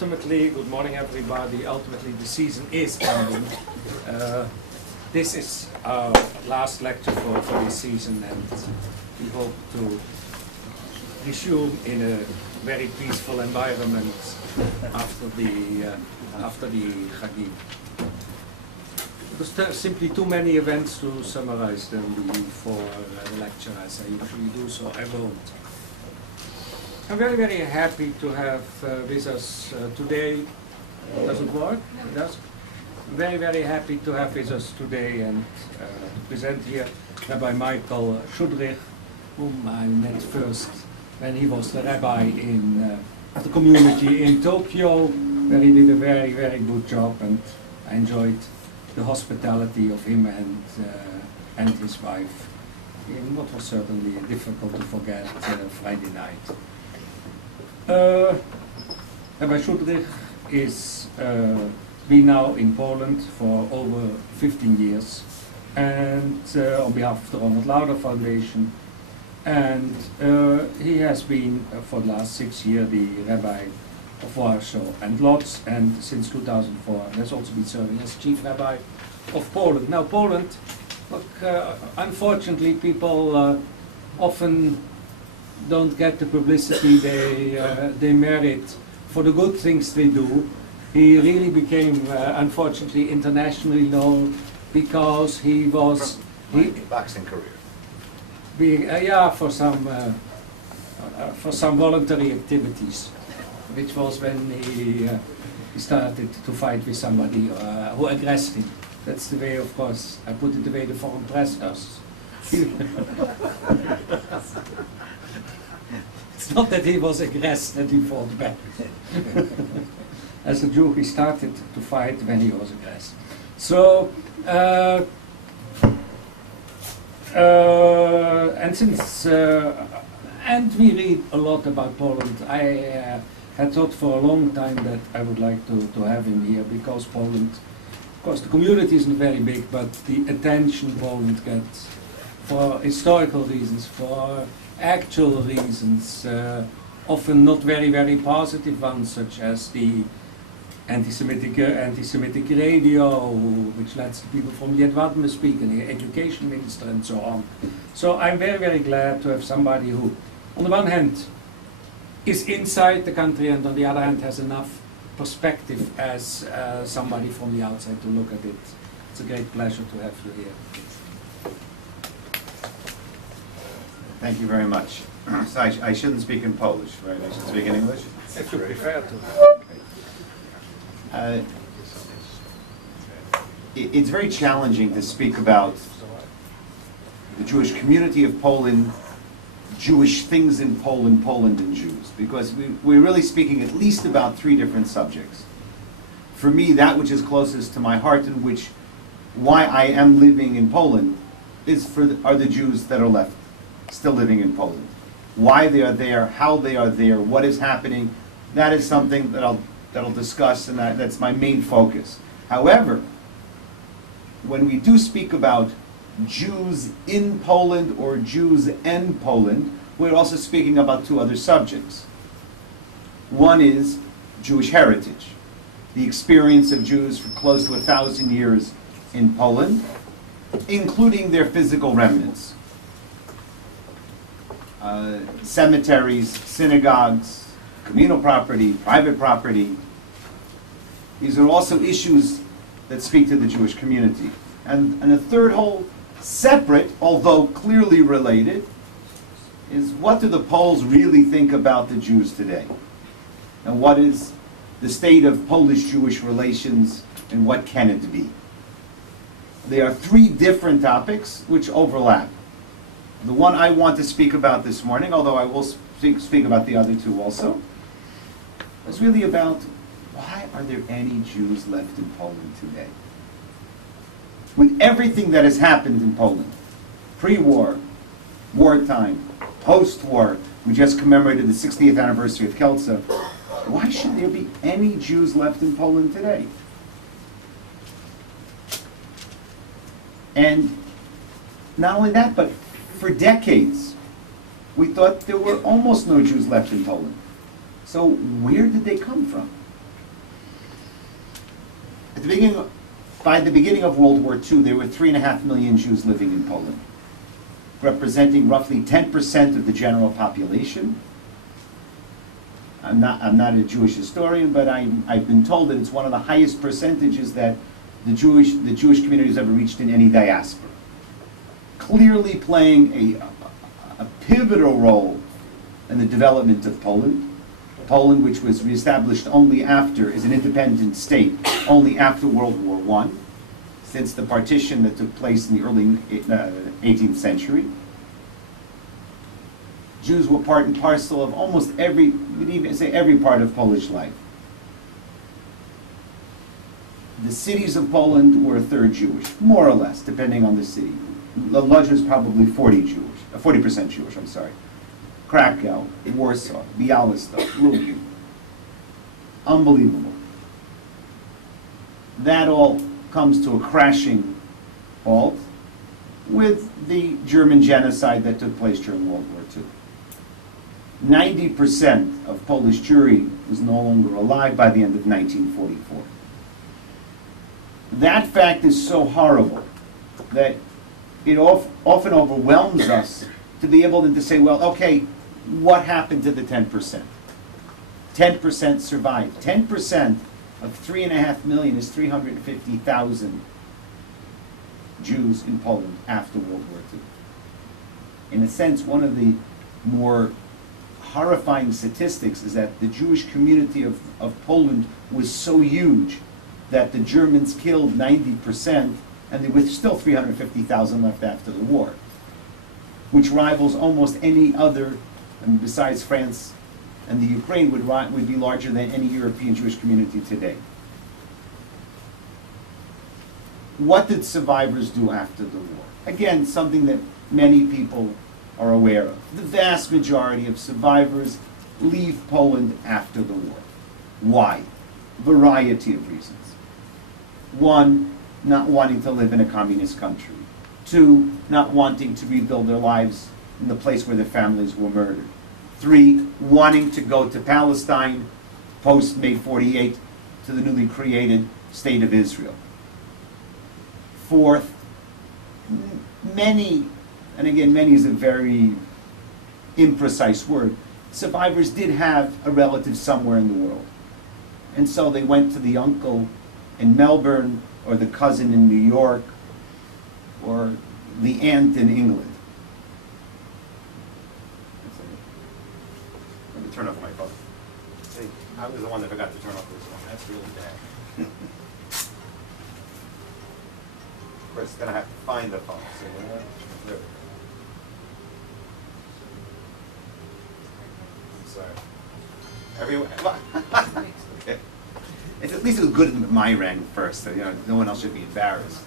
Ultimately, good morning everybody. Ultimately, the season is ending. This is our last lecture for this season, and we hope to resume in a very peaceful environment after the Chagim. There's simply too many events to summarize them before the lecture, as I usually do, so I won't. I'm very, very happy to have with us today. Does it work? It does? I'm very, very happy to have with us today and to present here Rabbi Michael Schudrich, whom I met first when he was the rabbi in the community in Tokyo, where he did a very, very good job, and I enjoyed the hospitality of him and his wife in what was certainly a difficult to forget Friday night. Rabbi Schudrich is been now in Poland for over 15 years, and on behalf of the Ronald Lauder Foundation, and he has been for the last 6 years the Rabbi of Warsaw and Lodz, and since 2004 has also been serving as Chief Rabbi of Poland. Now Poland, look, unfortunately people often don't get the publicity they merit for the good things they do. He really became, unfortunately, internationally known because he was boxing career. Being for some voluntary activities, which was when he started to fight with somebody who aggressed him. That's the way, of course, I put it the way the foreign press does. It's not that he was aggressed, that he fought back. As a Jew, he started to fight when he was aggressed. So, and we read a lot about Poland. I had thought for a long time that I would like to have him here, because Poland, of course, the community isn't very big, but the attention Poland gets for historical reasons, for actual reasons, often not very, very positive ones, such as the anti-Semitic radio, which lets the people from Yad Wadme speak, and the education minister, and so on. So I'm very, very glad to have somebody who, on the one hand, is inside the country, and on the other hand has enough perspective as somebody from the outside to look at it. It's a great pleasure to have you here. Thank you very much. So I shouldn't speak in Polish, right? I should speak in English? If you prefer to. It's very challenging to speak about the Jewish community of Poland, Jewish things in Poland, Poland and Jews, because we're really speaking at least about 3 different subjects. For me, that which is closest to my heart, and why I am living in Poland, are the Jews that are left, still living in Poland. Why they are there, how they are there, what is happening, that is something that I'll discuss, and that's my main focus. However, when we do speak about Jews in Poland or Jews and Poland, we're also speaking about 2 other subjects. One is Jewish heritage, the experience of Jews for close to 1,000 years in Poland, including their physical remnants. Cemeteries, synagogues, communal property, private property. These are also issues that speak to the Jewish community. And a third whole separate, although clearly related, is what do the Poles really think about the Jews today? And what is the state of Polish-Jewish relations, and what can it be? There are 3 different topics which overlap. The one I want to speak about this morning, although I will speak about the other 2 also, is really about why are there any Jews left in Poland today? With everything that has happened in Poland, pre-war, wartime, post-war, we just commemorated the 60th anniversary of Kielce, why should there be any Jews left in Poland today? And not only that, but for decades, we thought there were almost no Jews left in Poland. So where did they come from? by the beginning of World War II, there were 3.5 million Jews living in Poland, representing roughly 10% of the general population. I'm not a Jewish historian, but I've been told that it's one of the highest percentages that the Jewish community has ever reached in any diaspora. Clearly playing a pivotal role in the development of Poland. Poland, which was reestablished only after, as an independent state, only after World War I, since the partition that took place in the early 18th century. Jews were part and parcel of almost every, you could even say every part of Polish life. The cities of Poland were a third Jewish, more or less, depending on the city. Lodz was probably 40% Jewish, I'm sorry. Krakow, Warsaw, Białystok, Lublin. Unbelievable. That all comes to a crashing halt with the German genocide that took place during World War II. 90% of Polish Jewry was no longer alive by the end of 1944. That fact is so horrible that it often overwhelms us to be able to say, well, okay, what happened to the 10%? 10% survived. 10% of 3.5 million is 350,000 Jews in Poland after World War II. In a sense, one of the more horrifying statistics is that the Jewish community of Poland was so huge that the Germans killed 90%, and there were still 350,000 left after the war, which rivals almost any other, and besides France and the Ukraine, would be larger than any European Jewish community today. What did survivors do after the war? Again, something that many people are aware of. The vast majority of survivors leave Poland after the war. Why? Variety of reasons. One, not wanting to live in a communist country. Two, not wanting to rebuild their lives in the place where their families were murdered. Three, wanting to go to Palestine post-May 48 to the newly created State of Israel. Fourth, many, and again, many is a very imprecise word, survivors did have a relative somewhere in the world. And so they went to the uncle in Melbourne, or the cousin in New York, or the aunt in England. Let me turn off my phone. See, I was the one that forgot to turn off this one. That's really bad. Of course, then I have to find the phone. So, there we go. I'm sorry. Everyone. Okay. At least it was good that my rang first, so no one else should be embarrassed.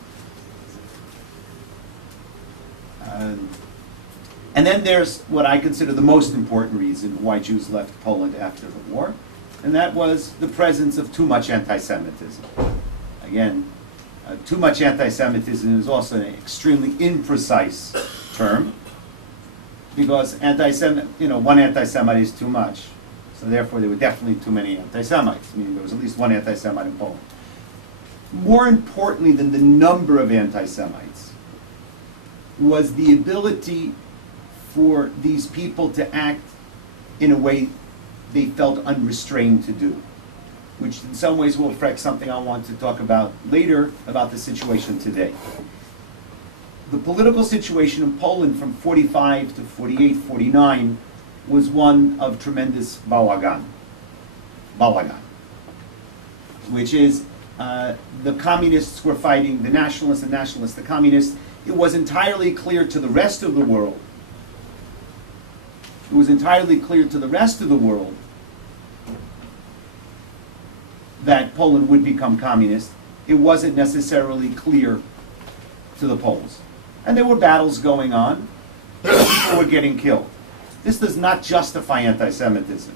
And then there's what I consider the most important reason why Jews left Poland after the war, and that was the presence of too much anti-Semitism. Again, too much anti-Semitism is also an extremely imprecise term, because one anti-Semite is too much. So therefore, there were definitely too many anti-Semites, meaning there was at least one anti-Semite in Poland. More importantly than the number of anti-Semites was the ability for these people to act in a way they felt unrestrained to do, which in some ways will affect something I want to talk about later about the situation today. The political situation in Poland from 45 to 48, 49 was one of tremendous balagan, which is the communists were fighting the nationalists, the nationalists the communists. It was entirely clear to the rest of the world. It was entirely clear to the rest of the world that Poland would become communist. It wasn't necessarily clear to the Poles. And there were battles going on. People were getting killed. This does not justify anti-Semitism.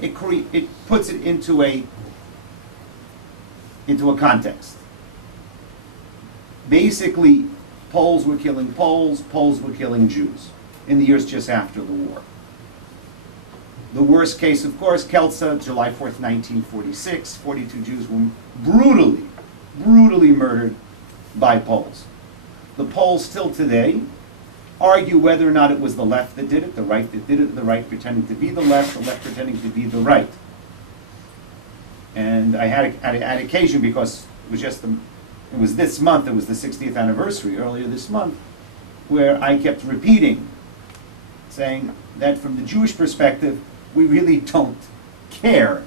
It puts it into a context. Basically, Poles were killing Poles, Poles were killing Jews in the years just after the war. The worst case, of course, Kielce, July 4th, 1946, 42 Jews were brutally murdered by Poles. The Poles still today argue whether or not it was the left that did it, the right that did it, the right pretending to be the left pretending to be the right. And I had occasion, because it was this month, it was the 60th anniversary earlier this month, where I kept repeating, saying that from the Jewish perspective, we really don't care.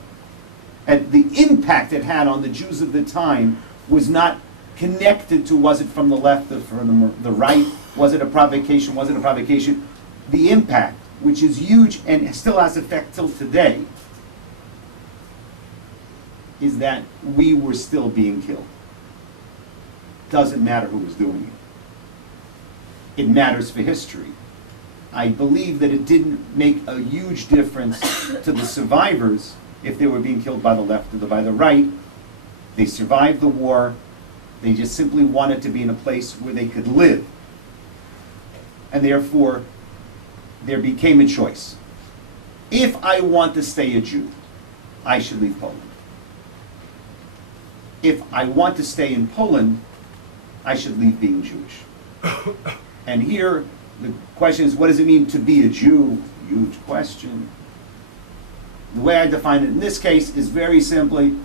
And the impact it had on the Jews of the time was not connected to, was it from the left or from the right, was it a provocation, was it a provocation? The impact, which is huge and still has effect till today, is that we were still being killed. Doesn't matter who was doing it. It matters for history. I believe that it didn't make a huge difference to the survivors if they were being killed by the left or by the right. They survived the war. They just simply wanted to be in a place where they could live. And therefore, there became a choice. If I want to stay a Jew, I should leave Poland. If I want to stay in Poland, I should leave being Jewish. And here, the question is, what does it mean to be a Jew? Huge question. The way I define it in this case is very simply,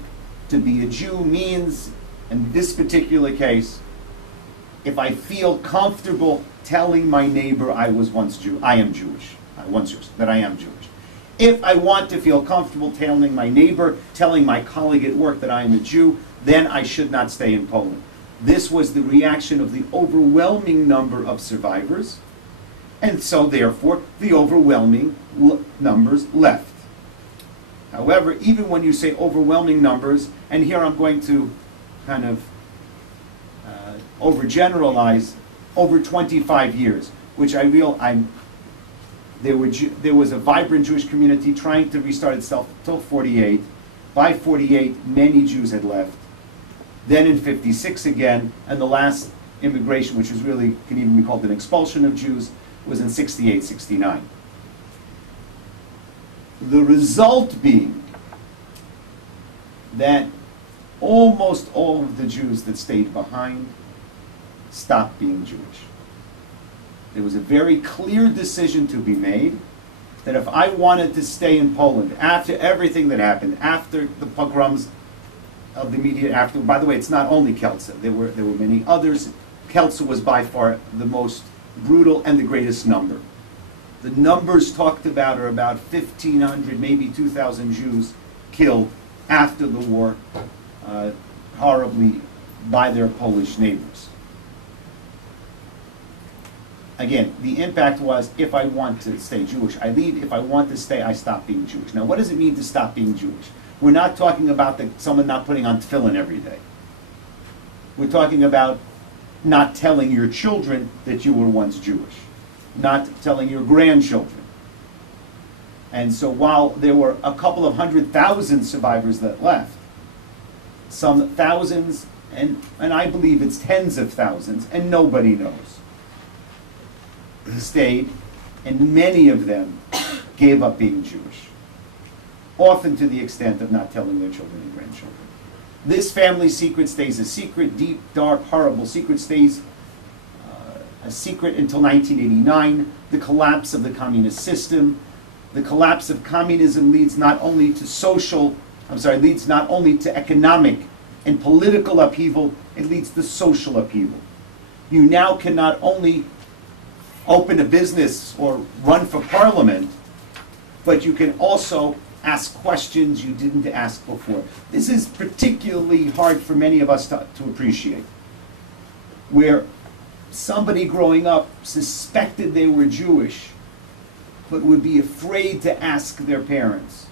to be a Jew means, in this particular case, if I feel comfortable telling my neighbor I was once Jew, I am Jewish, that I am Jewish. If I want to feel comfortable telling my neighbor, telling my colleague at work that I am a Jew, then I should not stay in Poland. This was the reaction of the overwhelming number of survivors, and so therefore the overwhelming numbers left. However, even when you say overwhelming numbers, and here I'm going to kind of overgeneralize, over 25 years, which there was a vibrant Jewish community trying to restart itself till 48. By 48, many Jews had left. Then in 56 again, and the last immigration, which was really, can even be called an expulsion of Jews, was in 68, 69. The result being that almost all of the Jews that stayed behind stopped being Jewish. There was a very clear decision to be made that if I wanted to stay in Poland after everything that happened, after the pogroms of the immediate after, by the way, it's not only Kielce, there were many others. Kielce was by far the most brutal and the greatest number. The numbers talked about are about 1,500, maybe 2,000 Jews killed after the war, horribly by their Polish neighbors. Again, the impact was, if I want to stay Jewish, I leave. If I want to stay, I stop being Jewish. Now, what does it mean to stop being Jewish? We're not talking about someone not putting on tefillin every day. We're talking about not telling your children that you were once Jewish, not telling your grandchildren. And so while there were a couple of 100,000 survivors that left, some thousands, and I believe it's tens of thousands, and nobody knows, stayed, and many of them gave up being Jewish, often to the extent of not telling their children and grandchildren. This family secret stays a secret, deep, dark, horrible secret stays a secret until 1989, the collapse of the communist system. The collapse of communism leads not only to leads not only to economic and political upheaval, it leads to social upheaval. You now can not only open a business or run for parliament, but you can also ask questions you didn't ask before. This is particularly hard for many of us to appreciate, where somebody growing up suspected they were Jewish, but would be afraid to ask their parents,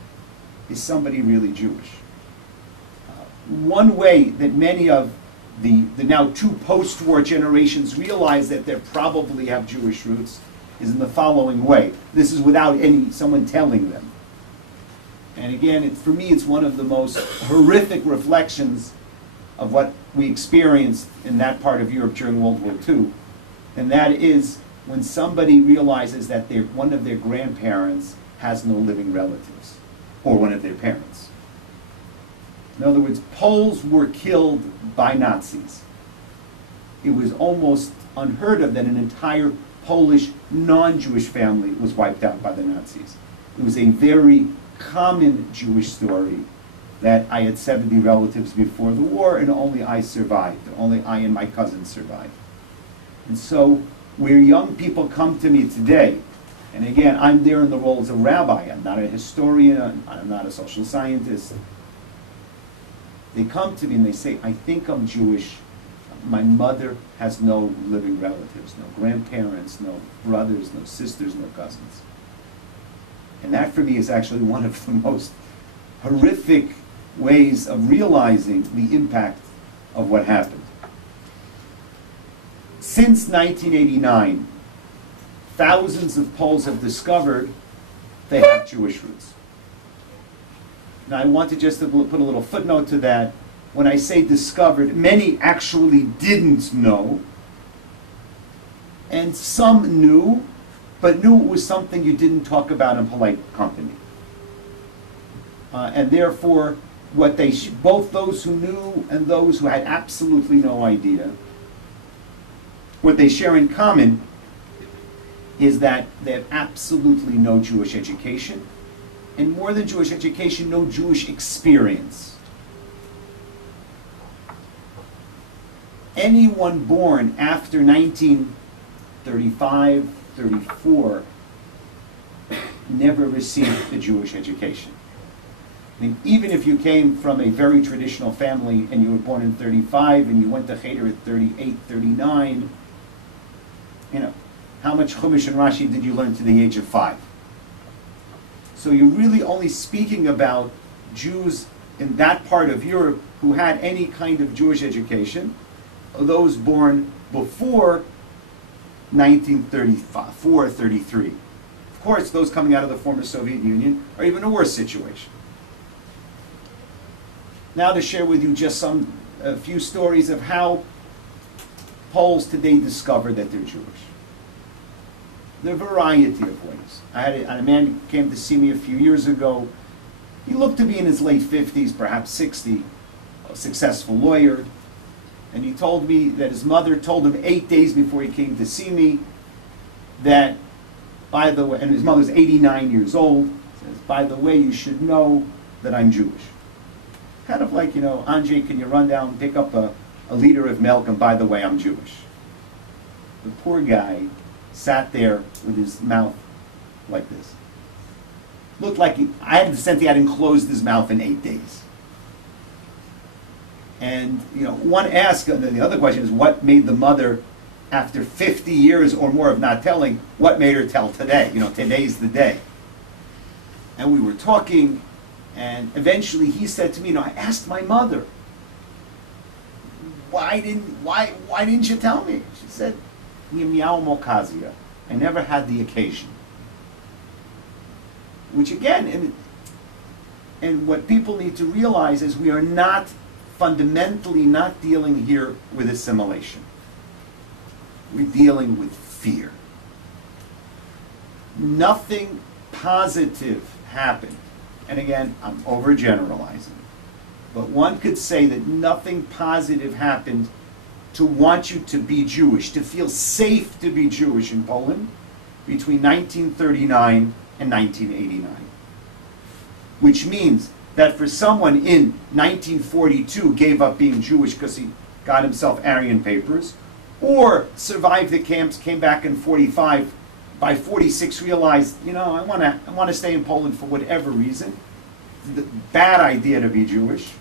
is somebody really Jewish? One way that many of the now two post-war generations realize that they probably have Jewish roots is in the following way. This is without someone telling them. And again, for me, it's one of the most horrific reflections of what we experienced in that part of Europe during World War II. And that is when somebody realizes that one of their grandparents has no living relatives, or one of their parents. In other words, Poles were killed by Nazis. It was almost unheard of that an entire Polish non-Jewish family was wiped out by the Nazis. It was a very common Jewish story that I had 70 relatives before the war and only I survived. Only I and my cousins survived. And so where young people come to me today, and again, I'm there in the role as a rabbi, I'm not a historian, I'm not a social scientist. They come to me and they say, I think I'm Jewish. My mother has no living relatives, no grandparents, no brothers, no sisters, no cousins. And that for me is actually one of the most horrific ways of realizing the impact of what happened. Since 1989, thousands of Poles have discovered they have Jewish roots. Now I want to just put a little footnote to that. When I say discovered, many actually didn't know, and some knew, but knew it was something you didn't talk about in polite company. And therefore, what they both those who knew and those who had absolutely no idea, what they share in common is that they have absolutely no Jewish education, and more than Jewish education, no Jewish experience. Anyone born after 1935, 34 never received a Jewish education. I mean, even if you came from a very traditional family and you were born in 35 and you went to Cheder at 38, 39, you know, how much Chumash and Rashi did you learn to the age of 5? So you're really only speaking about Jews in that part of Europe who had any kind of Jewish education, those born before 1934, 33. Of course, those coming out of the former Soviet Union are even a worse situation. Now to share with you just a few stories of how Poles today discover that they're Jewish. There are a variety of ways. I had a man who came to see me a few years ago. He looked to be in his late 50s, perhaps 60, a successful lawyer. And he told me that his mother told him 8 days before he came to see me that, by the way, and his mother's 89 years old, says, by the way, you should know that I'm Jewish. Kind of like, you know, Anjay, can you run down and pick up a liter of milk, and by the way, I'm Jewish. The poor guy sat there with his mouth like this. Looked like I had the sense he hadn't closed his mouth in 8 days. And, you know, one asks, the other question is, what made the mother, after 50 years or more of not telling, what made her tell today? You know, today's the day. And we were talking, and eventually he said to me, you know, I asked my mother, why didn't you tell me? She said, I never had the occasion. Which again, and what people need to realize is we are not fundamentally not dealing here with assimilation. We're dealing with fear. Nothing positive happened. And again, I'm overgeneralizing. But one could say that nothing positive happened to want you to be Jewish, to feel safe to be Jewish in Poland between 1939 and 1989. Which means that for someone in 1942 gave up being Jewish because he got himself Aryan papers, or survived the camps, came back in 45, by 46 realized, you know, I want to stay in Poland for whatever reason. The bad idea to be Jewish.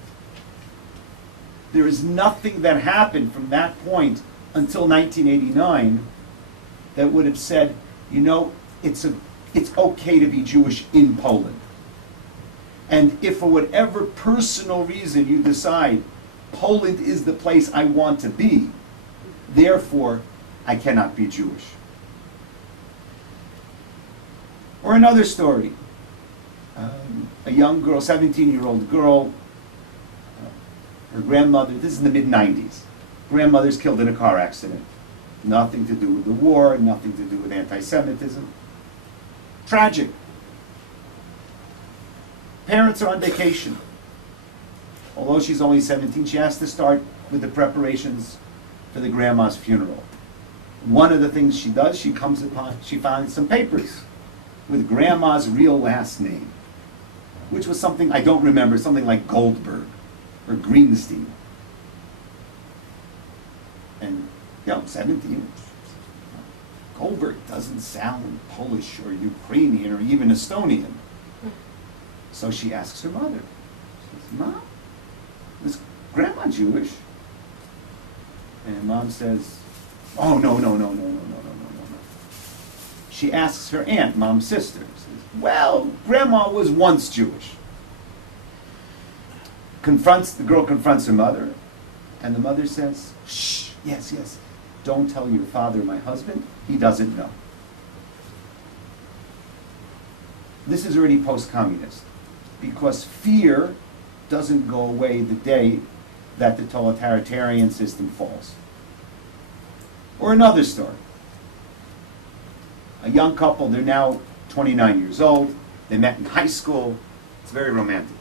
There is nothing that happened from that point until 1989 that would have said, you know, it's okay to be Jewish in Poland. And if for whatever personal reason you decide Poland is the place I want to be, therefore I cannot be Jewish. Or another story. A young girl, 17-year-old girl, her grandmother, this is in the mid-90s, grandmother's killed in a car accident. Nothing to do with the war, nothing to do with anti-Semitism. Tragic. Parents are on vacation. although she's only 17, she has to start with the preparations for the grandma's funeral. One of the things she does, she finds some papers with grandma's real last name, which was something, I don't remember, something like Goldberg or Greenstein. And, 17. Goldberg doesn't sound Polish or Ukrainian or even Estonian. So she asks her mother, she says, Mom, is Grandma Jewish? And Mom says, oh, no. She asks her aunt, Mom's sister, says, well, Grandma was once Jewish. The girl confronts her mother, and the mother says, shh, yes, don't tell your father, my husband, he doesn't know. This is already post-communist, because fear doesn't go away the day that the totalitarian system falls. Or another story. A young couple, they're now 29 years old, they met in high school, it's very romantic.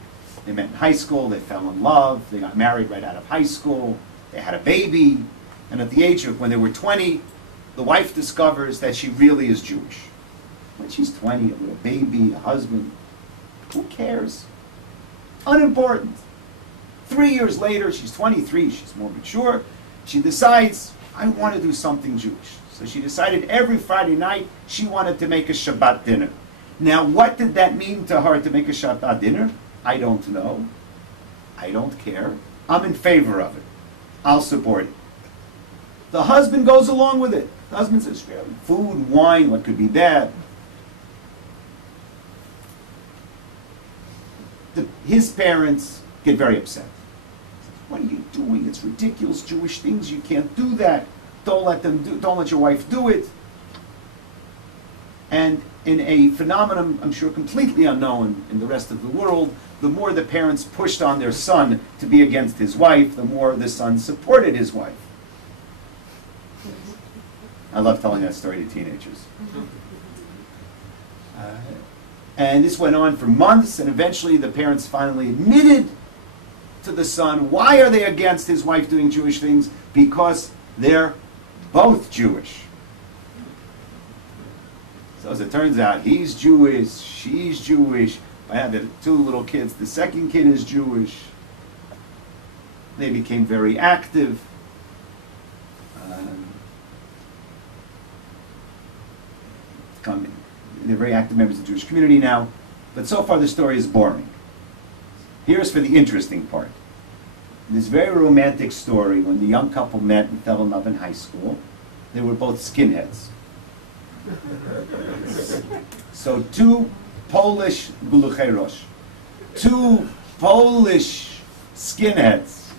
They met in high school, they fell in love, they got married right out of high school, they had a baby, and at the age of, when they were 20, the wife discovers that she really is Jewish. When she's 20, with a baby, a husband, who cares? Unimportant. 3 years later, she's 23, she's more mature, she decides, I want to do something Jewish. So she decided every Friday night she wanted to make a Shabbat dinner. Now, what did that mean to her to make a Shabbat dinner? I don't know. I don't care. I'm in favor of it. I'll support it. The husband goes along with it. The husband says, food, wine, what could be bad? His parents get very upset. What are you doing? It's ridiculous, Jewish things. You can't do that. Don't let your wife do it. And in a phenomenon, I'm sure completely unknown in the rest of the world, the more the parents pushed on their son to be against his wife, the more the son supported his wife. I love telling that story to teenagers. And this went on for months, and eventually the parents finally admitted to the son, why are they against his wife doing Jewish things? Because they're both Jewish. So as it turns out, he's Jewish, she's Jewish. I had the two little kids, the second kid is Jewish. They became very active. They're very active members of the Jewish community now. But so far the story is boring. Here's for the interesting part. This very romantic story, when the young couple met and fell in love in high school, they were both skinheads. So two Polish gulucherosh, two Polish skinheads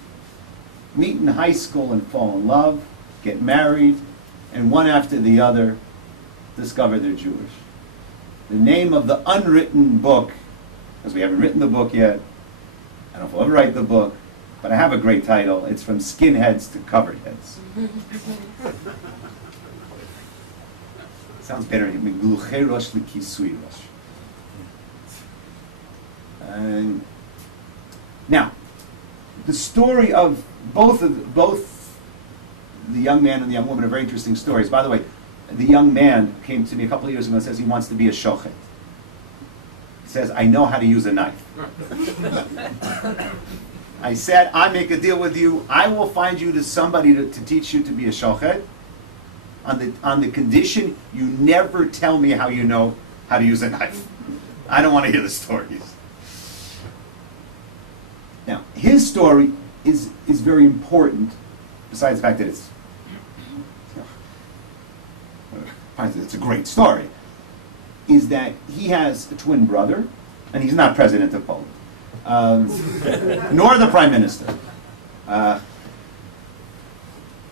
meet in high school and fall in love, get married, and one after the other discover they're Jewish. The name of the unwritten book, because we haven't written the book yet, I don't know if we'll ever write the book, but I have a great title. It's From Skinheads to Covered Heads. Sounds better. Now, the story of both the young man and the young woman are very interesting stories. By the way, the young man came to me a couple of years ago and says he wants to be a shochet. He says, I know how to use a knife. I said, I make a deal with you. I will find you to somebody to teach you to be a shochet on the condition you never tell me how you know how to use a knife. I don't want to hear the stories. Now, his story is very important, besides the fact that it's a great story, is that he has a twin brother, and he's not president of Poland, nor the prime minister.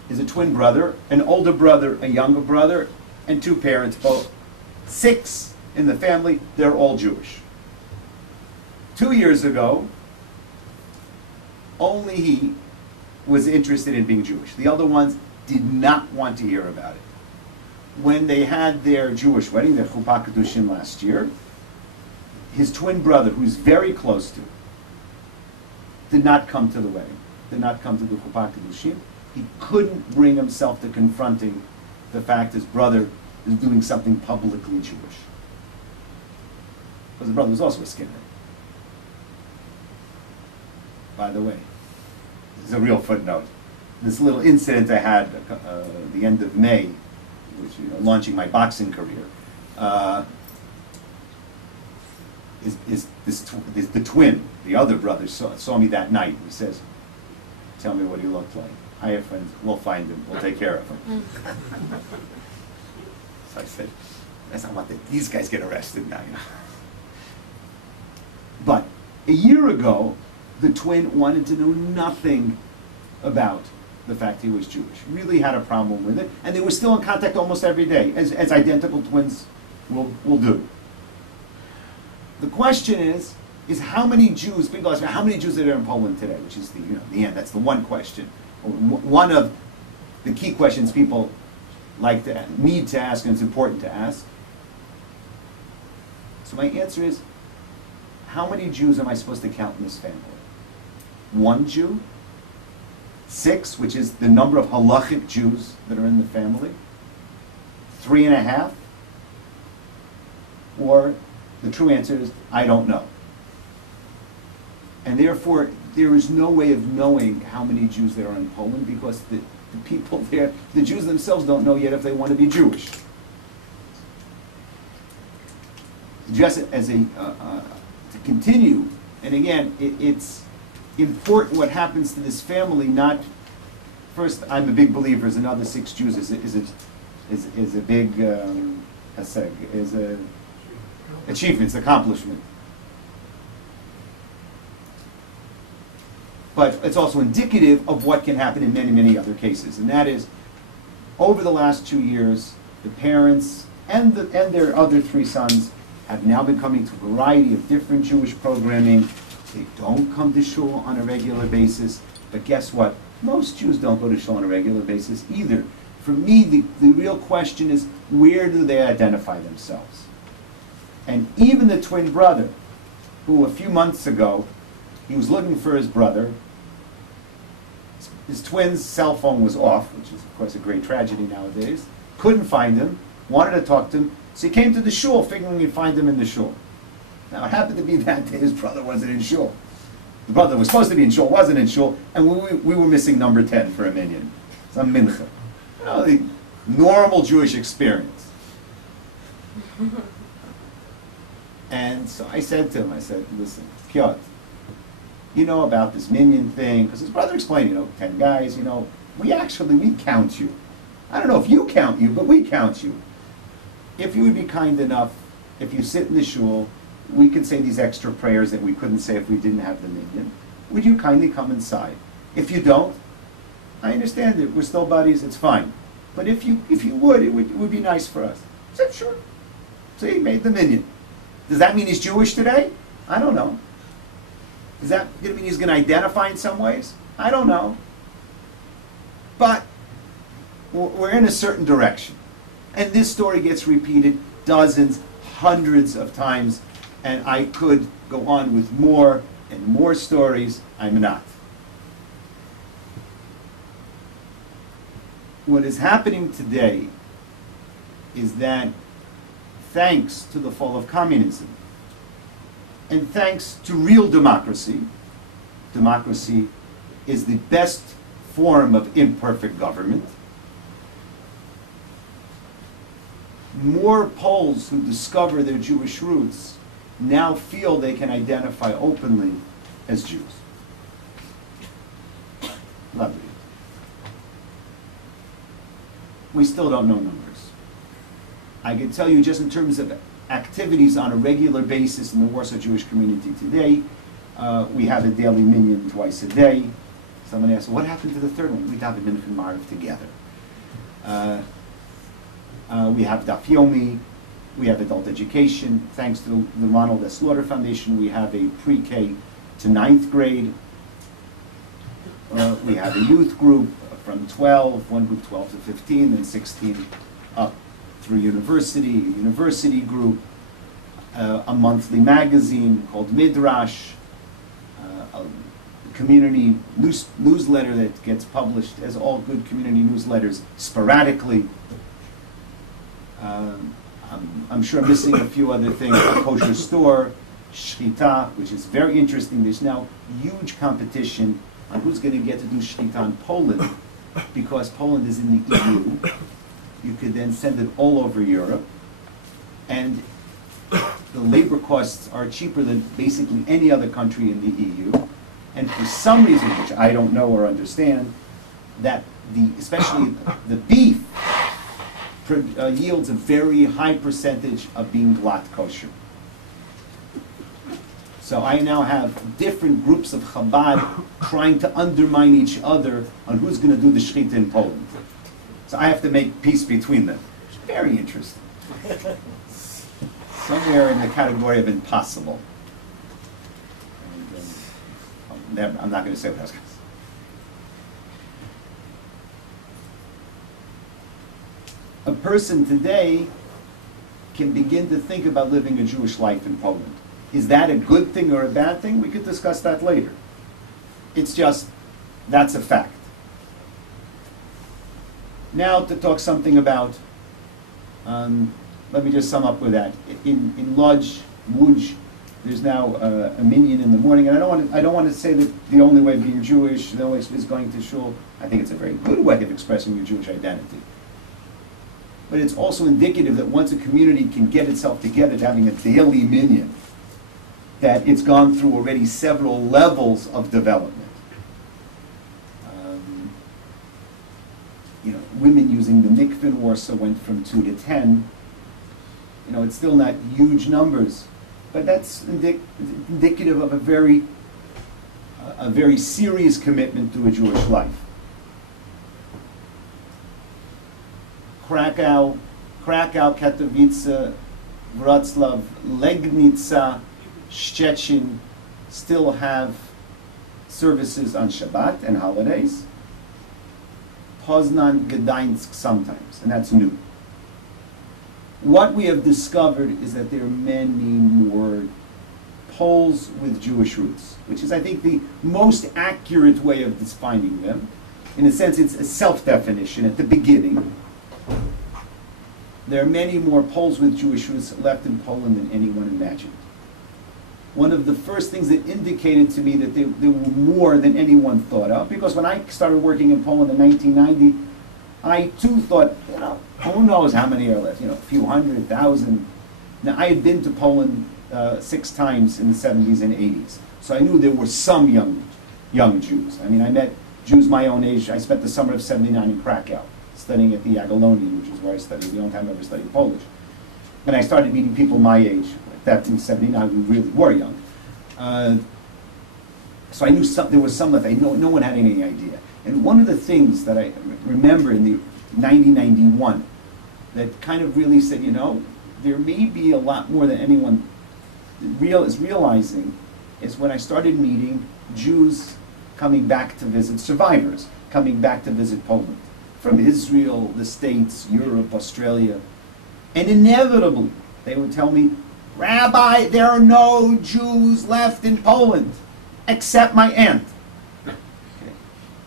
He's a twin brother, an older brother, a younger brother, and two parents, both 6 in the family. They're all Jewish. 2 years ago, only he was interested in being Jewish. The other ones did not want to hear about it. When they had their Jewish wedding, their Chuppah Kedushin last year, his twin brother, who's very close to, did not come to the wedding, did not come to the Chuppah Kedushim. He couldn't bring himself to confronting the fact his brother is doing something publicly Jewish. Because the brother was also a skinhead. By the way, this is a real footnote. This little incident I had the end of May, which, launching my boxing career, is the twin, the other brother, saw me that night. He says, "Tell me what he looked like." "I have friends. We'll find him. We'll take care of him." So I said, "That's not what these guys get arrested now." But a year ago, the twin wanted to know nothing about the fact he was Jewish. Really had a problem with it, and they were still in contact almost every day, as identical twins will do. The question is how many Jews, people ask me, how many Jews are there in Poland today? Which is the end, that's the one question. One of the key questions people need to ask, and it's important to ask. So my answer is, how many Jews am I supposed to count in this family? 1 Jew? 6, which is the number of halachic Jews that are in the family? 3.5? Or the true answer is, I don't know. And therefore, there is no way of knowing how many Jews there are in Poland, because the people there, the Jews themselves don't know yet if they want to be Jewish. Just as to continue, and again, it's important what happens to this family. Not first, I'm a big believer. Is another 6 Jews is a big is a achievement, it's accomplishment. But it's also indicative of what can happen in many, many other cases, and that is, over the last 2 years, the parents and their other 3 sons have now been coming to a variety of different Jewish programming. They don't come to shul on a regular basis, but guess what? Most Jews don't go to shul on a regular basis either. For me, the real question is, where do they identify themselves? And even the twin brother, who a few months ago, he was looking for his brother. His twin's cell phone was off, which is, of course, a great tragedy nowadays. Couldn't find him, wanted to talk to him, so he came to the shul, figuring he'd find him in the shul. Now, it happened to be that day his brother wasn't in shul. The brother was supposed to be in shul, wasn't in shul, and we were missing number 10 for a minyan. Some mincha. The normal Jewish experience. And so I said to him, listen, Piotr, you know about this minyan thing? Because his brother explained, 10 guys, we count you. I don't know if you count you, but we count you. If you would be kind enough, if you sit in the shul, we could say these extra prayers that we couldn't say if we didn't have the minyan. Would you kindly come inside? If you don't, I understand it. We're still buddies. It's fine. But if you would, it would be nice for us. I said, sure. So he made the minyan. Does that mean he's Jewish today? I don't know. Is that going to mean he's going to identify in some ways? I don't know. But we're in a certain direction. And this story gets repeated dozens, hundreds of times, and I could go on with more and more stories. I'm not. What is happening today is that thanks to the fall of communism, and thanks to real democracy, democracy is the best form of imperfect government, more Poles who discover their Jewish roots now feel they can identify openly as Jews. Lovely. We still don't know numbers. I can tell you just in terms of activities on a regular basis in the Warsaw Jewish community today, we have a daily minyan twice a day. Someone asked, what happened to the third one? We daven Mincha and Maariv together. We have Daf Yomi, we have adult education. Thanks to the Ronald S. Lauder Foundation, we have a pre-K to 9th grade. We have a youth group from 12, one group 12 to 15, then 16 up through university, a university group, a monthly magazine called Midrash, community newsletter that gets published, as all good community newsletters, sporadically. I'm sure I'm missing a few other things. A kosher store, shchita, which is very interesting. There's now huge competition on who's going to get to do shchita in Poland, because Poland is in the EU. You could then send it all over Europe, and the labor costs are cheaper than basically any other country in the EU. And for some reason, which I don't know or understand, that especially the beef yields a very high percentage of being glatt kosher. So I now have different groups of Chabad trying to undermine each other on who's going to do the shechita in Poland. So I have to make peace between them. It's very interesting. Somewhere in the category of impossible. And, I'm not going to say what I was going to say. A person today can begin to think about living a Jewish life in Poland. Is that a good thing or a bad thing? We could discuss that later. It's just, that's a fact. Now to talk something about, let me just sum up with that. In Lodz, there's now a minyan in the morning, and I don't want to say that the only way of being Jewish, the only way is going to shul. I think it's a very good way of expressing your Jewish identity. But it's also indicative that once a community can get itself together to having a daily minyan, that it's gone through already several levels of development. Women using the mikveh in Warsaw went from 2 to 10. It's still not huge numbers, but that's indicative of a very serious commitment to a Jewish life. Krakow, Katowice, Wrocław, Legnica, Szczecin still have services on Shabbat and holidays. Poznan, Gdańsk sometimes, and that's new. What we have discovered is that there are many more Poles with Jewish roots, which is, I think, the most accurate way of defining them. In a sense, it's a self-definition at the beginning. There are many more Poles with Jewish roots left in Poland than anyone imagined. One of the first things that indicated to me that there were more than anyone thought of, because when I started working in Poland in 1990, I too thought, who knows how many are left, a few 100,000. Now, I had been to Poland 6 times in the 70s and 80s, so I knew there were some young Jews. I mean, I met Jews my own age. I spent the summer of '79 in Krakow, studying at the Jagiellonian, which is where I studied, the only time I ever studied Polish. And I started meeting people my age, that in '79 who really were young. So I knew there was some left. No one had any idea. And one of the things that I remember in the 1991 that kind of really said, there may be a lot more than anyone is realizing, is when I started meeting Jews coming back to visit, survivors coming back to visit Poland, from Israel, the States, Europe, Australia. And inevitably, they would tell me, Rabbi, there are no Jews left in Poland, except my aunt. Okay.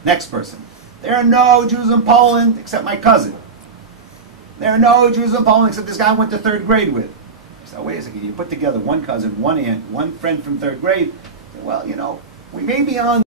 Next person. There are no Jews in Poland, except my cousin. There are no Jews in Poland, except this guy I went to 3rd grade with. I said, wait a second, you put together one cousin, one aunt, one friend from 3rd grade. I said, well, we may be on